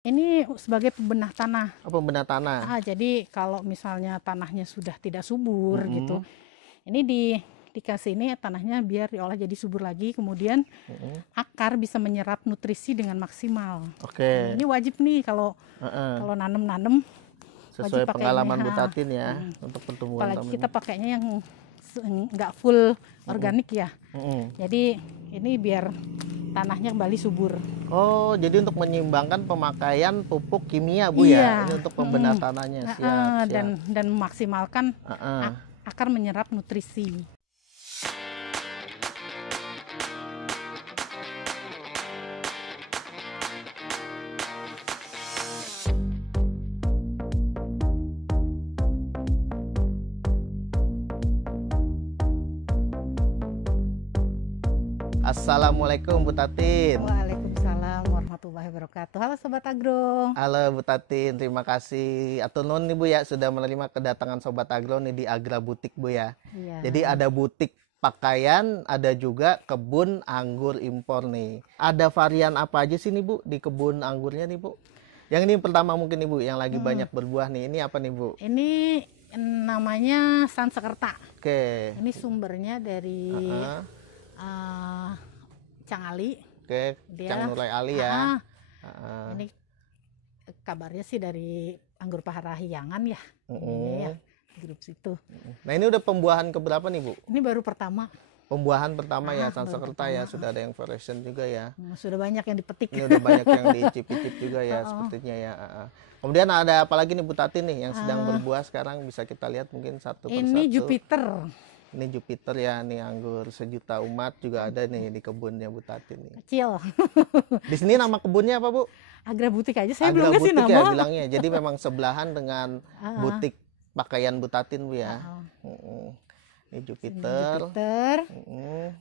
Ini sebagai pembenah tanah. Oh, pembenah tanah. Jadi kalau misalnya tanahnya sudah tidak subur gitu, ini dikasih ini tanahnya biar diolah jadi subur lagi, kemudian akar bisa menyerap nutrisi dengan maksimal. Oke. Ini wajib nih kalau nanem Sesuai wajib pengalaman pakainya. Bu Tatin ya untuk pertumbuhan Apalagi taman. kita pakainya yang nggak full organik ya. Jadi ini biar tanahnya kembali subur. Oh, jadi untuk menyeimbangkan pemakaian pupuk kimia Bu ya. Ini untuk pembenah tanahnya. Siap. Dan memaksimalkan akar menyerap nutrisi. Assalamualaikum Bu Tatin. Waalaikumsalam warahmatullahi wabarakatuh. Halo Sobat Agro. Halo Bu Tatin, terima kasih. Atur nuhun nih Bu ya, sudah menerima kedatangan Sobat Agro nih di Agra Butik Bu ya. Iya. Jadi ada butik pakaian, ada juga kebun anggur impor nih. Ada varian apa aja sih nih Bu di kebun anggurnya nih Bu? Yang ini pertama mungkin nih Bu, yang lagi banyak berbuah nih. Ini apa nih Bu? Ini namanya Sansekerta. Oke. Ini sumbernya dari Cang Ali. Oke, Cang Nurai Ali ya. Ini kabarnya sih dari Anggur Parahyangan ya. Ini ya, grup situ. Nah ini udah pembuahan keberapa nih Bu? Ini baru pertama. Pembuahan pertama ya, Sansekerta ya. Sudah ada yang variation juga ya. Sudah banyak yang dipetik. Ini udah banyak yang diicip-icip juga ya sepertinya ya. Kemudian ada apa lagi nih Bu Tatin nih yang sedang berbuah sekarang, bisa kita lihat mungkin satu persatu. Ini Jupiter. Ini Jupiter ya, nih anggur sejuta umat juga ada nih di kebunnya Bu Tatin nih. Kecil. Di sini nama kebunnya apa Bu? Agra Butik aja, saya Agra belum kasih Butik nama. ya bilangnya. Jadi memang sebelahan dengan butik pakaian Bu Tatin Bu ya. Ini Jupiter.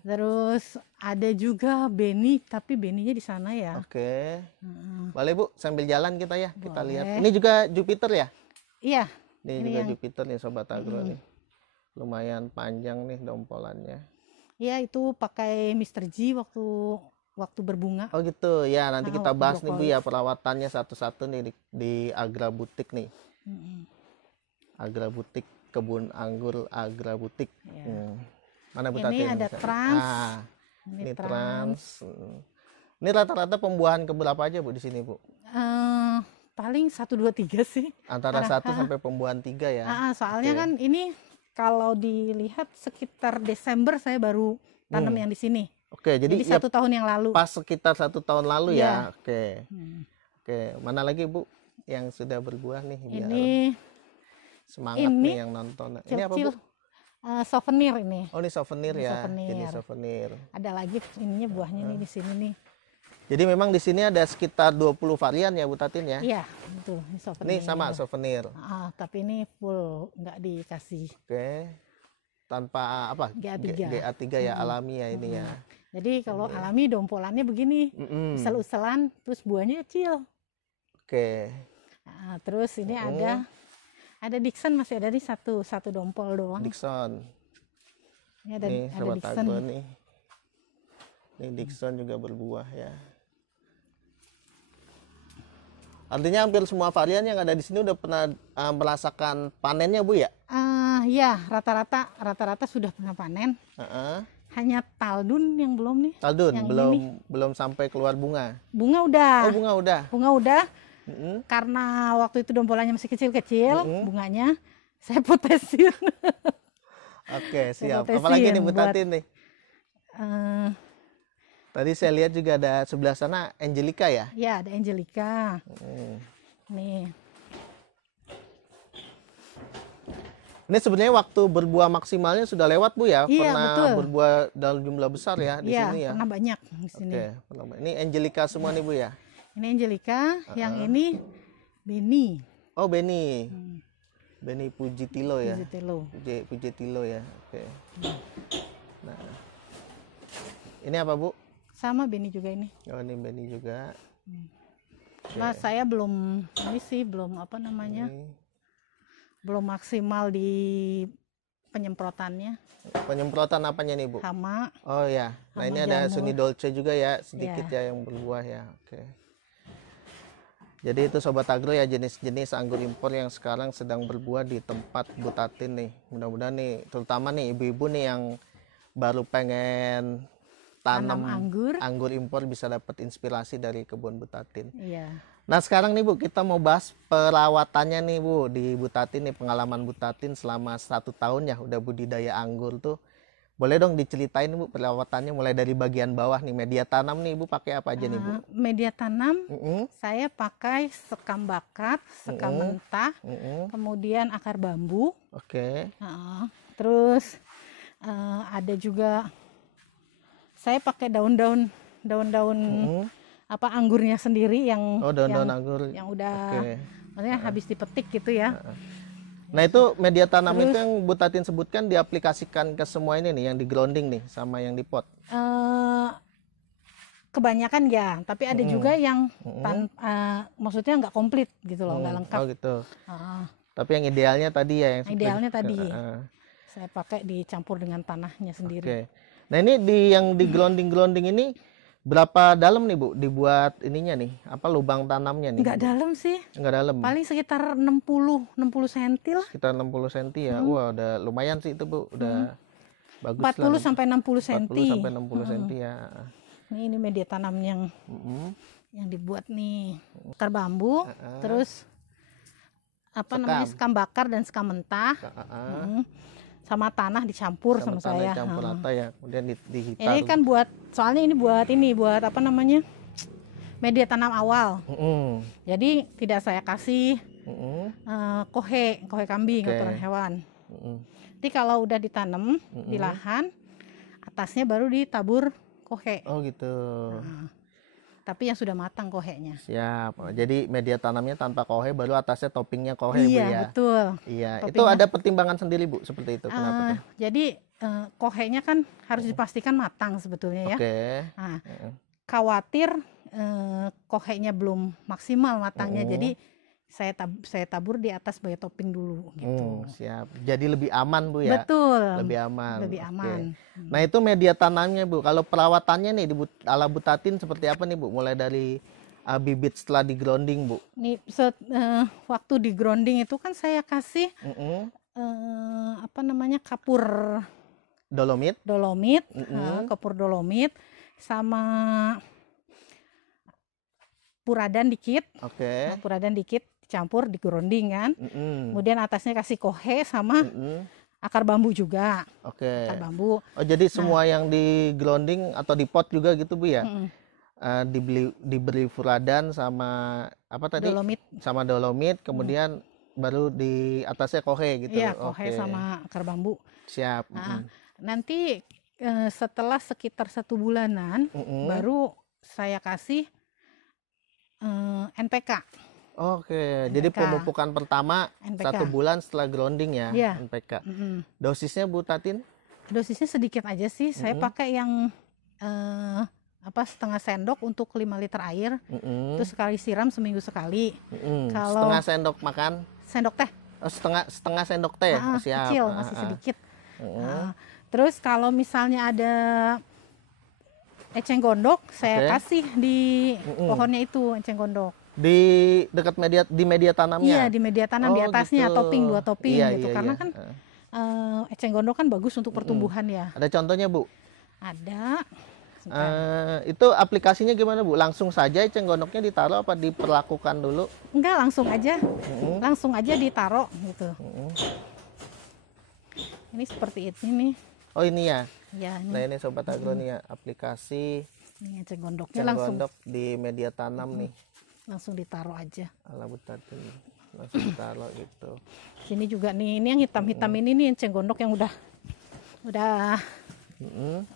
Terus ada juga Beni, tapi Beninya di sana ya. Oke. Boleh Bu, sambil jalan kita ya, kita Boleh. lihat. Ini juga Jupiter ya? Iya. Ini juga Jupiter nih Sobat Agro nih. Lumayan panjang nih dompolannya. Iya, itu pakai Mr. G waktu berbunga. Oh gitu ya, nanti kita bahas nih Bu ya perawatannya satu-satu nih di Agra Butik nih. Agra Butik, kebun anggur Agra Butik. Mana Bu Tatin? Ini ada Trans. Ini Trans. Ini rata-rata pembuahan keberapa aja Bu di sini Bu? Paling 1, 2, 3 sih. Antara 1 sampai pembuahan 3 ya. Soalnya kan ini kalau dilihat sekitar Desember saya baru tanam yang di sini. Oke, jadi 1 tahun yang lalu. Pas sekitar 1 tahun lalu ya. Oke. Oke, mana lagi Bu yang sudah berbuah nih biar Ini semangat nih yang nonton. Ini apa Bu? Souvenir ini. Oh, ini souvenir ya. Ini souvenir. Ada lagi ininya buahnya nih di sini nih. Jadi memang di sini ada sekitar 20 varian ya Bu Tatin ya? Iya, betul. Ini souvenir. Ini sama souvenir. Tapi ini full, nggak dikasih. Oke. Tanpa apa? GA3 ya, alami ya ini ya. Jadi kalau alami dompolannya begini, usel-uselan, terus buahnya kecil. Oke. Terus ini ada Dixon, masih ada nih satu dompol doang. Dixon. Ini ada Sobat Dixon. Agro nih. Ini Dixon juga berbuah ya. Artinya hampir semua varian yang ada di sini udah pernah merasakan panennya Bu ya? Ya, rata-rata sudah pernah panen. Hanya Taldun yang belum nih. Taldun yang belum sampai keluar bunga. Bunga udah. Oh, bunga udah. Bunga udah. Karena waktu itu dompolannya masih kecil-kecil, bunganya saya potesin. Oke, siap. Apalagi nih Bu Tatin nih? Tadi saya lihat juga ada sebelah sana Angelica ya? Ya, ada Angelica. Nih. Ini sebenarnya waktu berbuah maksimalnya sudah lewat Bu ya? Iya, pernah betul. berbuah dalam jumlah besar ya di sini ya? Pernah banyak di sini. Oke, ini Angelica semua nih Bu ya? Ini Angelica, yang ini Beni. Oh, Beni. Beni Pujitilo ya? Pujitilo ya, oke. Nah, ini apa Bu? Sama Beni juga ini. Oh, ini Beni juga. Nah, saya belum apa namanya? Belum maksimal di penyemprotannya. Penyemprotan apanya nih Bu? Hama. Oh ya. Nah, ini ada Suni Dolce juga ya, sedikit ya yang berbuah ya. Oke. Jadi itu Sobat Agro ya, jenis-jenis anggur impor yang sekarang sedang berbuah di tempat Bu Tatin nih. Mudah-mudahan nih, terutama nih ibu-ibu nih yang baru pengen tanam anggur impor bisa dapat inspirasi dari kebun Bu Tatin. Iya. Nah sekarang nih Bu, kita mau bahas perawatannya nih Bu, di Bu Tatin nih, pengalaman Bu Tatin selama 1 tahun ya udah budidaya anggur tuh. Boleh dong diceritain Bu perawatannya mulai dari bagian bawah nih, media tanam nih Ibu pakai apa aja nih Bu? Media tanam saya pakai sekam bakar, sekam mentah, kemudian akar bambu. Oke. Terus ada juga saya pakai daun-daun apa anggurnya sendiri yang daun-daun anggur yang udah maksudnya habis dipetik gitu ya. Nah itu media tanam itu yang Bu Tatin sebutkan diaplikasikan ke semua ini nih yang di grounding nih sama yang di pot. Kebanyakan ya, tapi ada juga yang maksudnya nggak komplit gitu loh, nggak lengkap. Oh gitu. Tapi yang idealnya tadi ya. Yang idealnya tadi saya pakai dicampur dengan tanahnya sendiri. Oke. Nah ini yang di grounding ini berapa dalam nih Bu dibuat ininya nih, apa lubang tanamnya nih? Nggak dalam sih. Nggak dalam. Paling sekitar 60 cm lah. Sekitar 60 cm ya. Wah, udah lumayan sih itu Bu, udah bagus 40 sampai 60 cm. 40 sampai 60 cm ya. Ini media tanam yang dibuat nih. Akar bambu, terus apa namanya? Sekam bakar dan sekam mentah. Sama tanah dicampur sama saya. Dicampur rata ya, kemudian dihitar. Ini kan soalnya ini buat apa namanya, media tanam awal. Jadi tidak saya kasih kohe kambing atau hewan. Jadi kalau udah ditanam di lahan, atasnya baru ditabur kohe. Oh gitu. Tapi yang sudah matang kohenya. Siap. Jadi media tanamnya tanpa kohe, baru atasnya toppingnya kohe Bu ya. Iya betul. Iya. Itu ada pertimbangan sendiri Bu seperti itu. Kenapa tuh? Jadi kohenya kan harus dipastikan matang sebetulnya ya. Nah, khawatir kohenya belum maksimal matangnya, jadi saya tabur di atas sebagai topping dulu gitu. Siap. Jadi lebih aman Bu ya. Betul. Lebih aman. Lebih aman. Nah itu media tanamnya Bu. Kalau perawatannya nih ala Bu Tatin seperti apa nih Bu? Mulai dari bibit setelah di grounding Bu. Nih waktu di grounding itu kan saya kasih apa namanya, kapur dolomit, kapur dolomit sama puradan dikit. Puradan dikit campur di grounding kan. Kemudian atasnya kasih kohe sama akar bambu juga. Akar bambu. Oh jadi semua yang di grounding atau di pot juga gitu Bu ya? Diberi furadan sama apa tadi? Dolomit. Sama dolomit, kemudian baru di atasnya kohe gitu. Iya, kohe sama akar bambu. Siap. Nanti setelah sekitar 1 bulanan baru saya kasih NPK. Jadi pemupukan pertama NPK. 1 bulan setelah grounding ya, NPK. Dosisnya Bu Tatin? Dosisnya sedikit aja sih. Saya pakai yang setengah sendok untuk 5 liter air. Terus sekali siram seminggu sekali. Kalau setengah sendok makan? Sendok teh. Oh, setengah sendok teh. Siap. Kecil, masih sedikit. Terus kalau misalnya ada eceng gondok, saya kasih di pohonnya itu eceng gondok. Di dekat media tanamnya? Iya, di media tanam, di atasnya gitu. 2 topping gitu. Karena kan eceng gondok kan bagus untuk pertumbuhan ya. Ada contohnya Bu? Ada. Itu aplikasinya gimana Bu? Langsung saja eceng gondoknya ditaruh apa diperlakukan dulu? Enggak, langsung aja. Langsung aja ditaruh gitu. Ini seperti ini nih. Oh ini ya? Ya, ini. Nah ini Sobat Agro nih ya, aplikasi ini eceng gondoknya langsung di media tanam nih. Langsung ditaruh aja. Ala Bu Tatin. Langsung ditaruh gitu. Sini juga nih, ini yang hitam-hitam ini nih eceng gondok yang udah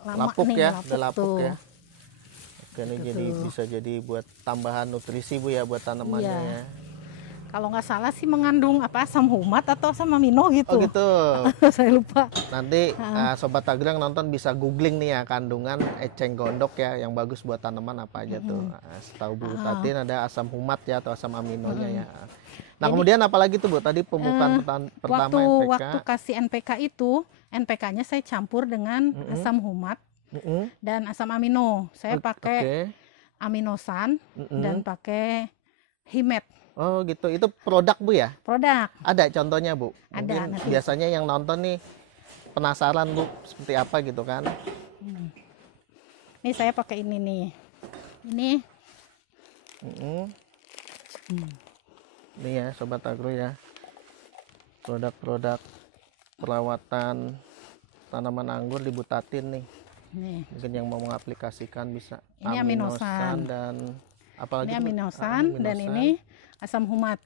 lama lapuk nih, ya, udah lapuk tuh. ya. Oke, ini jadi bisa jadi buat tambahan nutrisi Bu ya buat tanamannya ya. Kalau nggak salah sih mengandung asam humat atau asam amino gitu. Oh gitu. Saya lupa. Nanti Sobat Agro yang nonton bisa googling nih ya kandungan eceng gondok ya yang bagus buat tanaman apa aja tuh. Setahu Bu Tatin ada asam humat ya atau asam aminonya ya. Nah jadi, kemudian apalagi tuh Bu tadi pembukaan pertama NPK. Waktu kasih NPK itu, NPK-nya saya campur dengan asam humat dan asam amino. Saya pakai aminosan dan pakai Himet Oh gitu, itu produk Bu ya? produk. Ada contohnya Bu? Ada, Mungkin nanti. biasanya yang nonton nih penasaran Bu seperti apa gitu kan? Ini saya pakai ini nih. Ini Mm-mm. Ini ya Sobat Agro ya, produk-produk perawatan tanaman anggur di Butatin nih. nih. Mungkin yang mau mengaplikasikan bisa Ini aminosan. dan apalagi Ini tuh, Bu? aminosan dan ini asam humat.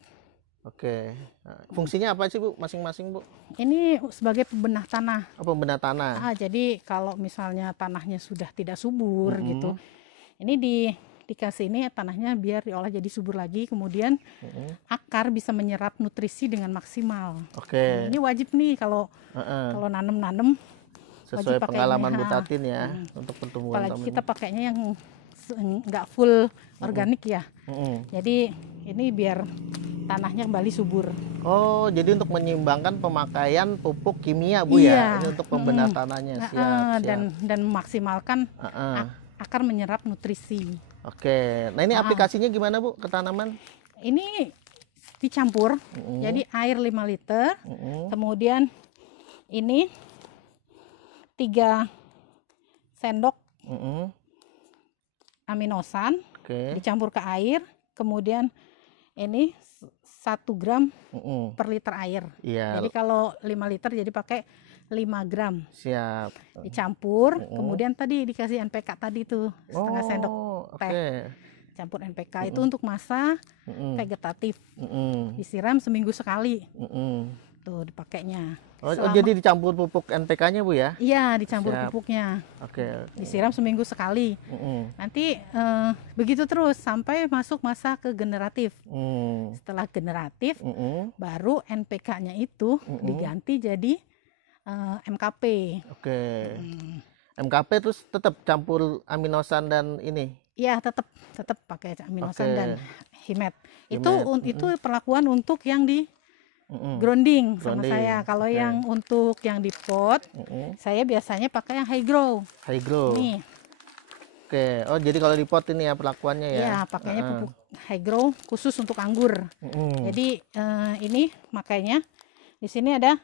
Oke. Nah, fungsinya apa sih Bu masing-masing Bu? Ini sebagai pembenah tanah. Oh, pembenah tanah. Jadi kalau misalnya tanahnya sudah tidak subur gitu, ini dikasih ini tanahnya biar diolah jadi subur lagi, kemudian akar bisa menyerap nutrisi dengan maksimal. Oke. Ini wajib nih kalau nanem-nanem. Sesuai wajib pakai pengalaman ini, Butatin ya untuk pertumbuhan Apalagi tanaman. kita pakainya yang nggak full organik ya. Jadi ini biar tanahnya kembali subur. Oh, jadi untuk menyeimbangkan pemakaian pupuk kimia Bu Iya. ya. Ini untuk pembenah tanahnya. Siap. Dan memaksimalkan akar menyerap nutrisi. Oke. Nah, ini aplikasinya gimana Bu ke tanaman? Ini dicampur. Jadi air 5 liter. Kemudian ini 3 sendok aminosan dicampur ke air. Kemudian ini 1 gram per liter air. Iya. Jadi kalau 5 liter jadi pakai 5 gram. Siap. Dicampur, kemudian tadi dikasih NPK tadi tuh setengah sendok teh. Oke. Campur NPK itu untuk masa vegetatif. Disiram seminggu sekali. Tuh dipakainya. Oh, jadi dicampur pupuk NPK-nya Bu ya? Iya, dicampur Siap. pupuknya. Oke. Disiram seminggu sekali. Nanti begitu terus sampai masuk masa ke generatif. Setelah generatif, baru NPK-nya itu diganti jadi MKP. Oke. MKP terus tetap campur aminosan dan ini. Iya, tetap pakai aminosan Oke. dan himet. Himet. Itu perlakuan untuk yang di grounding sama Grounding, saya. Kalau oke. yang untuk yang di pot, saya biasanya pakai yang high grow. High grow. Nih, Oke. Oh, jadi kalau di pot ini ya perlakuannya ya. ya pakainya pupuk high grow khusus untuk anggur. Jadi ini makanya di sini ada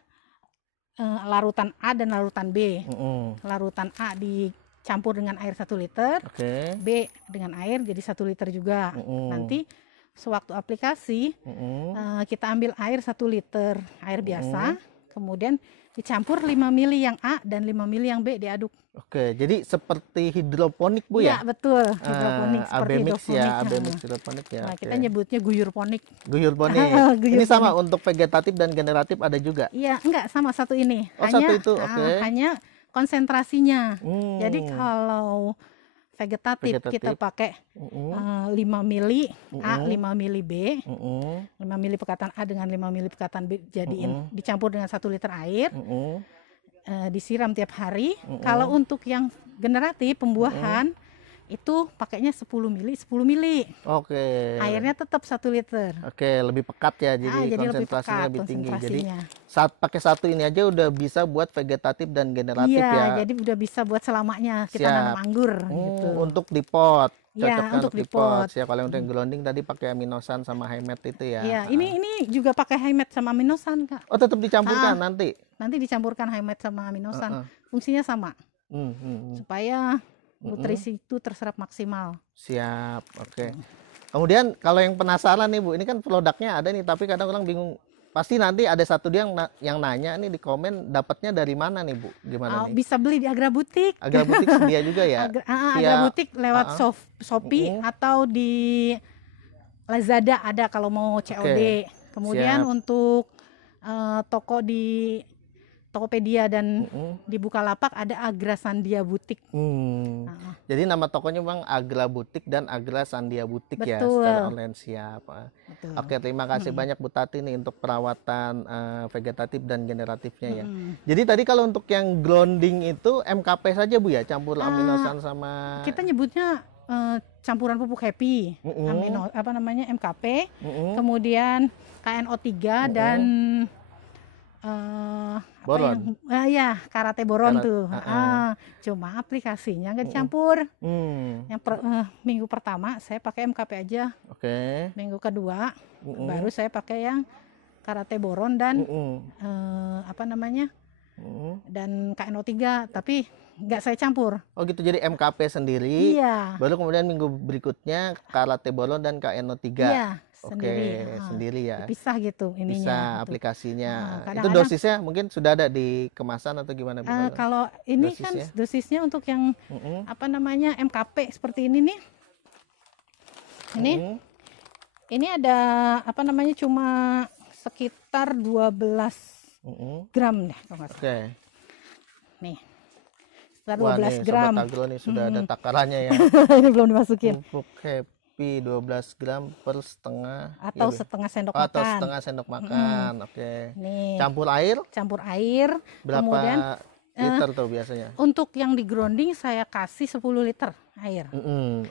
larutan A dan larutan B. Larutan A dicampur dengan air 1 liter, Oke. B dengan air jadi 1 liter juga. Nanti sewaktu aplikasi kita ambil air 1 liter air biasa, kemudian dicampur 5 mili yang A dan 5 mili yang B diaduk. Oke, jadi seperti hidroponik Bu Ya, ya? betul. Hidroponik seperti AB mix hidroponik. ya, AB mix hidroponik ya. Nah, oke. kita nyebutnya guyurponik. Guyurponik. Guyurponik. Ini sama untuk vegetatif dan generatif ada juga. Iya, enggak sama satu ini. Oh, satu itu, oke. Hanya konsentrasinya. Jadi kalau vegetatif kita pakai 5 mili A, 5 mili B, 5 mili pekatan A dengan 5 mili pekatan B jadiin dicampur dengan 1 liter air, disiram tiap hari. Kalau untuk yang generatif pembuahan itu pakainya 10 mili. Oke. Airnya tetap 1 liter. Oke, lebih pekat ya, jadi lebih konsentrasinya pekat lebih tinggi. Jadi konsentrasinya. saat pakai satu ini aja udah bisa buat vegetatif dan generatif Iya, ya. jadi udah bisa buat selamanya kita Siap. nanam anggur gitu. Untuk di pot, Iya, cocoknya untuk di pot. Siap. Kalau untuk yang grounding tadi pakai aminosan sama himet itu ya. Iya, ini juga pakai himet sama aminosan, Kak. Oh, tetap dicampurkan nanti. Nanti dicampurkan himet sama aminosan. Fungsinya sama. Supaya nutrisi itu terserap maksimal. Siap, oke. Kemudian kalau yang penasaran nih Bu, ini kan produknya ada nih, tapi kadang orang bingung. Pasti nanti ada satu dia yang nanya nih di komen, dapatnya dari mana nih Bu? Gimana nih? Bisa beli di Agrabutik. Agrabutik sedia juga ya? Agrabutik lewat Shopee atau di Lazada ada kalau mau COD. Kemudian untuk toko di Tokopedia dan di Bukalapak ada Agra Sandia Butik. Jadi nama tokonya Bang Agra Butik dan Agra Sandia Butik ya, Betul. secara online siap. Betul. Oke, terima kasih banyak Bu Tati nih untuk perawatan vegetatif dan generatifnya ya. Jadi tadi kalau untuk yang grounding itu MKP saja Bu ya, campur aminosan sama. Kita nyebutnya campuran pupuk happy, MKP, kemudian KNO3 dan apa Boron. ya karate boron Karat- tuh. Cuma aplikasinya nggak dicampur. Hmm. Yang minggu pertama saya pakai MKP aja. Oke. Minggu kedua baru saya pakai yang karate boron dan apa namanya dan KNO3, tapi nggak saya campur. Oh gitu, jadi MKP sendiri. Iya. Baru kemudian minggu berikutnya karate boron dan KNO3. Iya, Oke, sendiri. sendiri ya. Dipisah gitu Bisa ininya. gitu. aplikasinya. Itu kadang-kadang- dosisnya mungkin sudah ada di kemasan atau gimana Bu? Kalau ini kan Dosisnya? dosisnya untuk yang apa namanya MKP seperti ini nih. Ini ada apa namanya cuma sekitar 12 gram deh kalau nggak salah. Oke. Nih. Sekitar Wah, 12 nih gram. Sobat Agro nih sudah ada takarannya ya. Ini belum dimasukin. Pupuk Happy 12 gram per setengah Atau ya, Bu? setengah sendok atau makan. setengah sendok makan. Oke. Nih, Campur air campur air. berapa Kemudian liter tuh biasanya? untuk yang di grounding saya kasih 10 liter air.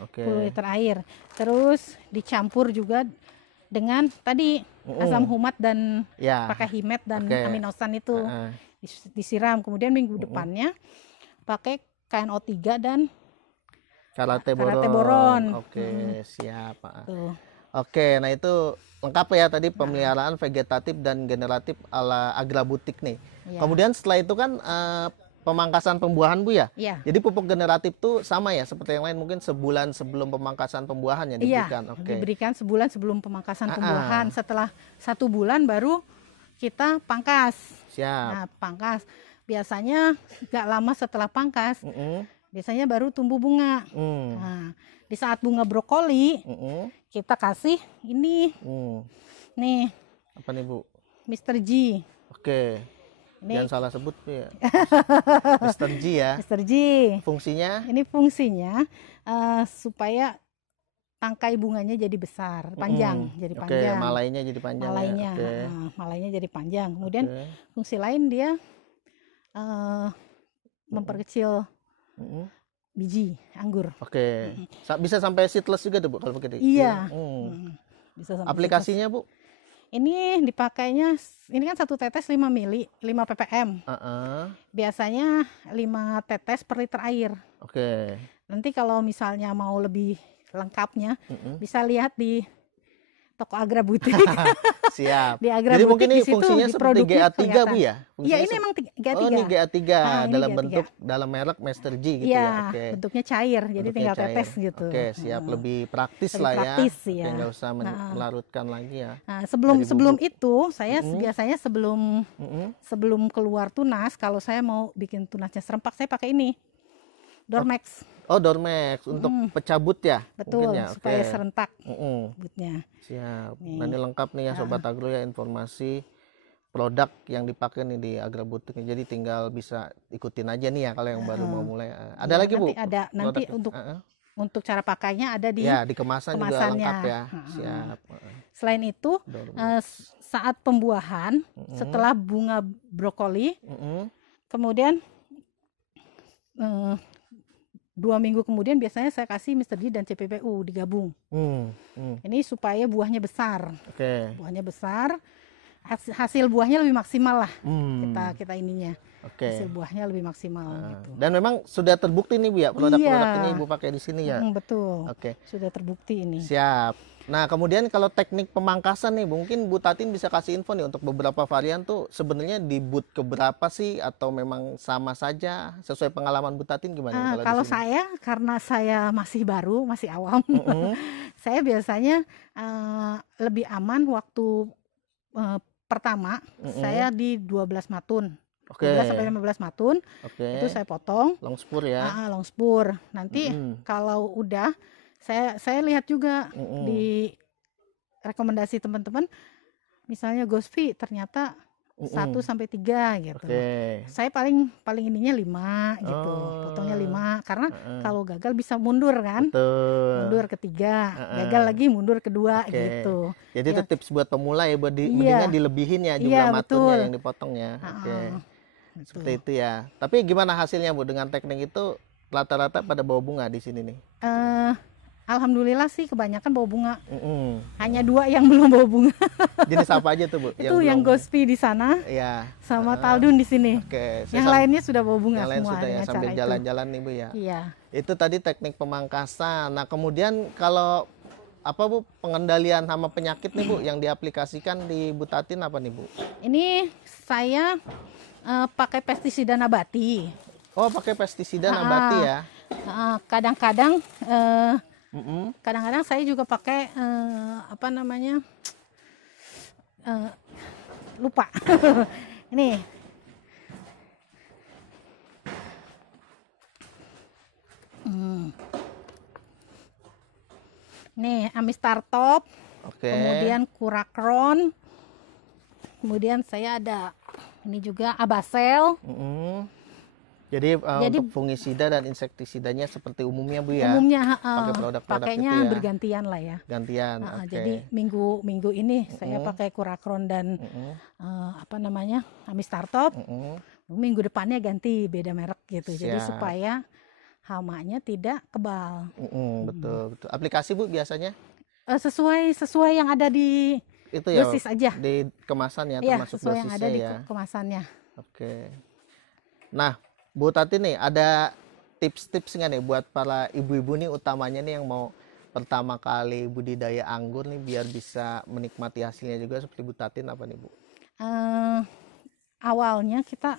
Oke. 10 liter air. Terus dicampur juga dengan tadi asam humat dan Ya. pakai himet dan Oke. aminosan itu Heeh. disiram. Kemudian minggu depannya pakai KNO3 dan Karate Karate boron. boron. Oke, siap. tuh. Oke, nah itu lengkap ya tadi pemeliharaan vegetatif dan generatif ala agrabutik nih. Iya. Kemudian setelah itu kan pemangkasan pembuahan Bu ya. Iya. Jadi pupuk generatif tuh sama ya seperti yang lain, mungkin sebulan sebelum pemangkasan pembuahan ya Iya, diberikan. Oke. diberikan sebulan sebelum pemangkasan pembuahan. Setelah 1 bulan baru kita pangkas. Siap. Nah, pangkas biasanya nggak lama setelah pangkas, biasanya baru tumbuh bunga. Nah, di saat bunga brokoli kita kasih ini nih Apa nih Bu? Mr. G. Oke. Ini Jangan salah sebut Bu ya. Mr. G ya. Mr. G. Fungsinya? Ini fungsinya supaya tangkai bunganya jadi besar, panjang, jadi Oke, panjang. malainya jadi panjang Malainya, ya. Oke. malainya jadi panjang. Kemudian Oke. fungsi lain dia memperkecil biji anggur. Oke. Bisa sampai seedless juga tuh Bu kalau begitu. Iya. Hmm. Bisa sampai Aplikasinya Bu? ini dipakainya, ini kan 1 tetes 5 mili, 5 ppm. Biasanya 5 tetes per liter air. Oke. Nanti kalau misalnya mau lebih lengkapnya, bisa lihat di toko Agrabutik. Siap. Di Jadi Agrabutik mungkin ini di situ fungsinya di seperti produknya GA3 Bu kelihatan. ya? Iya, Fungsinya ini emang GA3. Oh, ini GA3 ini dalam GA3. bentuk dalam merek Master G gitu Iya, ya. Oke. bentuknya cair, jadi Bentuknya tinggal cair. tetes gitu. Oke, siap, lebih praktis Lebih lah praktis, ya. ya. Oke, nggak usah melarutkan lagi ya. Nah, Dari sebelum bubuk. itu saya biasanya sebelum keluar tunas, kalau saya mau bikin tunasnya serempak, saya pakai ini. Dormex. Oh, Dormex untuk pecabut ya? Betul, mungkin ya? supaya Oke. serentak Mm-mm. butnya. Siap. Nih. Nah, ini lengkap nih ya Sobat Agro ya, informasi produk yang dipakai nih di Agrabutik. Jadi tinggal bisa ikutin aja nih ya kalau yang baru mau mulai. Ada Ya, lagi Bu? nanti ada nanti Produknya? untuk cara pakainya ada di Ya, di kemasan juga kemasannya. lengkap ya. Siap. Selain itu Dormex. saat pembuahan setelah bunga brokoli, kemudian 2 minggu kemudian biasanya saya kasih Mr. D dan CPPU digabung. Ini supaya buahnya besar. Oke. Buahnya besar, hasil buahnya lebih maksimal lah. Kita ininya. Oke. Hasil buahnya lebih maksimal gitu. Dan memang sudah terbukti nih Bu ya, produk-produk Iya. ini Ibu pakai di sini ya. Betul. Oke. Sudah terbukti ini. Siap. Nah, kemudian kalau teknik pemangkasan nih, mungkin Bu Tatin bisa kasih info nih untuk beberapa varian tuh sebenarnya di boot keberapa sih atau memang sama saja sesuai pengalaman Bu Tatin gimana nih di Kalau sini? saya karena saya masih baru, masih awam, saya biasanya lebih aman waktu pertama saya di 12 matun. Oke. 12 sampai 15 matun Oke. itu saya potong Long spur ya. long spur. Nanti kalau udah saya lihat juga di rekomendasi teman-teman, misalnya Gospi ternyata 1 sampai 3 gitu. Oke. Saya paling ininya 5 gitu. Potongnya 5 karena kalau gagal bisa mundur kan. Betul. Mundur ketiga, gagal lagi mundur kedua Oke. gitu. Jadi itu tips buat pemula ya, buat Iya. mendingan dilebihin ya jumlah Iya, matunnya betul. yang dipotong ya. Oke. Betul. Seperti itu ya. Tapi gimana hasilnya Bu dengan teknik itu rata-rata pada bawa bunga di sini nih? Alhamdulillah sih kebanyakan bawa bunga. Mm-mm. Hanya 2 yang belum bawa bunga. Jenis apa aja tuh Bu? Itu yang belum- Gospi di sana Ya. sama Taldun di sini. Oke. Yang lainnya sudah bawa bunga yang lain semua sudah ya dengan sambil cara itu. jalan-jalan nih Bu ya. Iya. Itu tadi teknik pemangkasan. Nah, kemudian kalau apa Bu pengendalian hama penyakit nih Bu yang diaplikasikan di Bu Tatin apa nih Bu? Ini saya pakai pestisida nabati. Oh, pakai pestisida Ah, nabati ya. Kadang-kadang Mm-mm. kadang-kadang saya juga pakai apa namanya? Lupa. Ini. Nih, Amistartop, Oke. kemudian Kurakron, kemudian saya ada ini juga Abasel. Mm-mm. Jadi, Jadi- untuk fungisida dan insektisidanya seperti umumnya Bu ya. Umumnya Pakai produk-produk pakainya itu ya. bergantian lah ya. Gantian. Oke. Jadi minggu ini saya pakai Kurakron dan Mm-mm. apa namanya Amistartop. Mm-mm. Minggu depannya ganti beda merek gitu. Jadi Siap. supaya hamanya tidak kebal. Mm-mm, betul, betul. Aplikasi Bu biasanya Sesuai yang ada di itu ya dosis aja. di kemasan ya, Iya, termasuk sesuai yang ada dosisnya di ya. kemasannya. Oke. Nah, Bu Tati nih ada tips-tips nggak nih buat para ibu-ibu nih utamanya nih yang mau pertama kali budidaya anggur nih biar bisa menikmati hasilnya juga seperti Bu Tatin apa nih Bu? Awalnya kita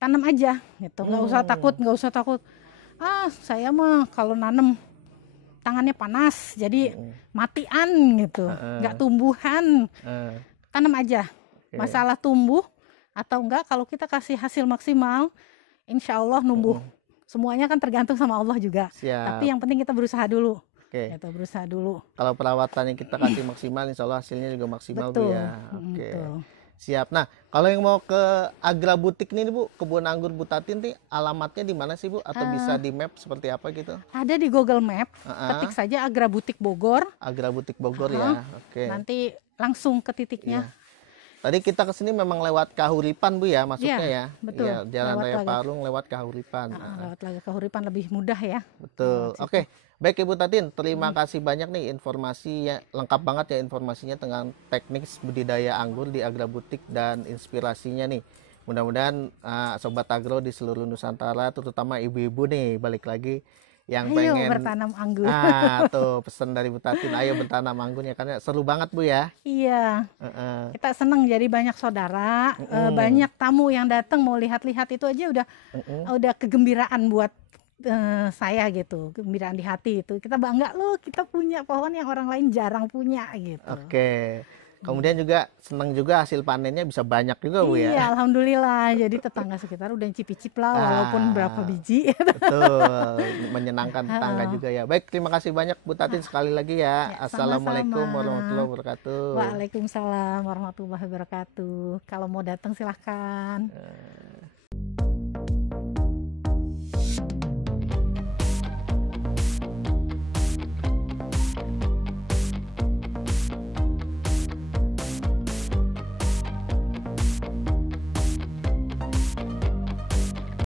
tanam aja gitu, nggak usah takut. Saya mah kalau nanam tangannya panas, jadi matian gitu, nggak tumbuhan. Eh, Tanam aja. Oke. Masalah tumbuh atau enggak, kalau kita kasih hasil maksimal, insya Allah numbuh. Semuanya kan tergantung sama Allah juga. siap. Tapi yang penting kita berusaha dulu. Oke. Gitu, berusaha dulu. Kalau perawatannya kita kasih maksimal, insya Allah hasilnya juga maksimal Bu Betul. ya. Mm, Oke. betul. Siap. Nah, kalau yang mau ke Agra Butik nih Bu, kebun anggur Bu Tatin nih alamatnya di mana sih Bu? Atau bisa di map seperti apa gitu? Ada di Google Map, Ah, ketik saja Agra Butik Bogor, Agra Butik Bogor Ah, ya. Oke. nanti langsung ke titiknya. Iya. Tadi kita kesini memang lewat Kahuripan Bu ya masuknya Iya, ya. betul. Iya, Jalan Lewat Raya lagi. Parung lewat Kahuripan. Lewat Laga Kahuripan lebih mudah ya. Betul. Oke. Baik Ibu Tatin, terima Hmm. kasih banyak nih informasi ya lengkap banget ya informasinya tentang teknik budidaya anggur di Agra Butik dan inspirasinya nih. Mudah-mudahan sobat agro di seluruh Nusantara terutama ibu-ibu nih balik lagi yang Ayo pengen bertanam anggur. tuh pesan dari Bu Tatin, ayo bertanam anggur ya karena seru banget Bu ya. Iya, Heeh. kita senang jadi banyak saudara, banyak tamu yang datang mau lihat-lihat itu aja udah kegembiraan buat saya gitu, kegembiraan di hati itu. Kita bangga loh, kita punya pohon yang orang lain jarang punya gitu. Oke. Kemudian juga senang juga hasil panennya bisa banyak juga Bu ya. Iya, alhamdulillah. Jadi tetangga sekitar udah cicip-cicip lah, walaupun berapa biji. Betul, menyenangkan tetangga juga ya. Baik, terima kasih banyak Bu Tatin sekali lagi ya. Ya, Assalamualaikum sama-sama. warahmatullahi wabarakatuh. Waalaikumsalam warahmatullahi wabarakatuh. Kalau mau datang silahkan.